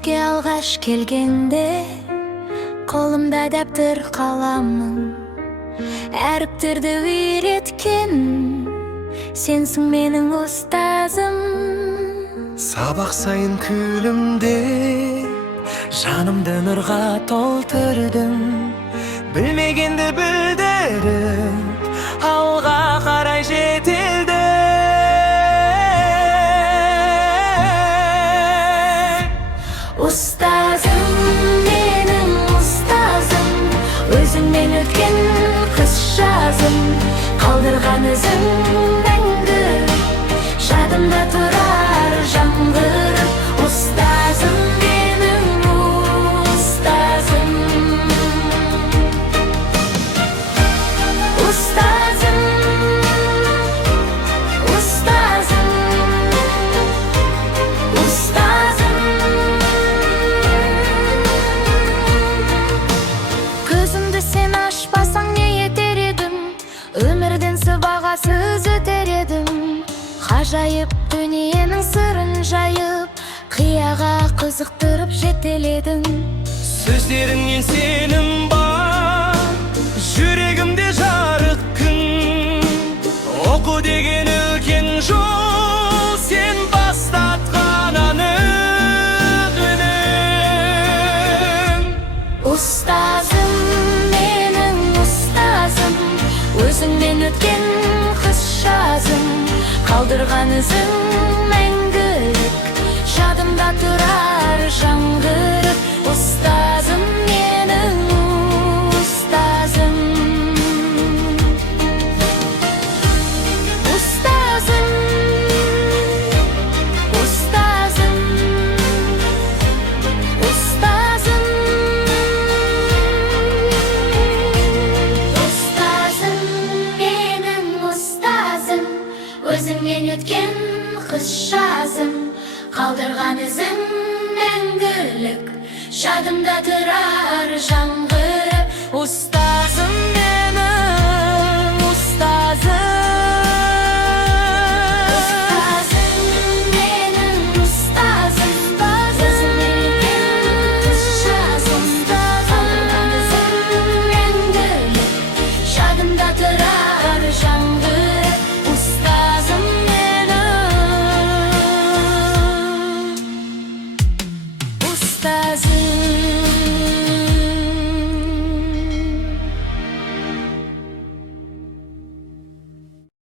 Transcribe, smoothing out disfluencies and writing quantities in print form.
мектепке алгаш келгенде колумда даптыр каламым, әріптерді үйреткен сенсің менің ұстазым. Сабақ сайын күлімдеп, жанымды нұрға толтырдың, білмегенді білдіріп, алға қарай жетілді. Ұстазым, менің ұстазым, өзіңмен өткен қыс жазым, қалдырған ізің мәңгі, жадымда тұрар жаңғырып. Ұстазым, менің ұстазым. Ұстазым, ұстазым, ұстазым. Көзімді сен ашпасаң не етер едім, өмірден сыбағасыз өтер едім. Ғажайып дүниенің сырын жайып, қияға қызықтырып жетеледің. Сөздеріңнен сенім бар, жүрегімде жарық күн. Оқу деген үлкен жол, сен бастатқан анық үнің. Ұстазым, менің ұстазым, өзіңмен өткен қыс жазым, қалдырған ізің мәңгілік, жадымда тұрар жаңғырып. Ұстазым, менің ұстазым. Ұстазым, ұстазым, ұстазым. Ұстазым, менің ұстазым, өзіңмен өткен қыс жазым, қалдырған ізің мәңгілік, жадымда тұрар жаңғырып. Ұстазым, менің ұстазым. Ұстазым, менің ұстазым, өзіңмен өткен қыс жазым, қалдырған ізің мәңгілік, жадымда тұрар жаңғырып. Ұстазым, менің ұстазым.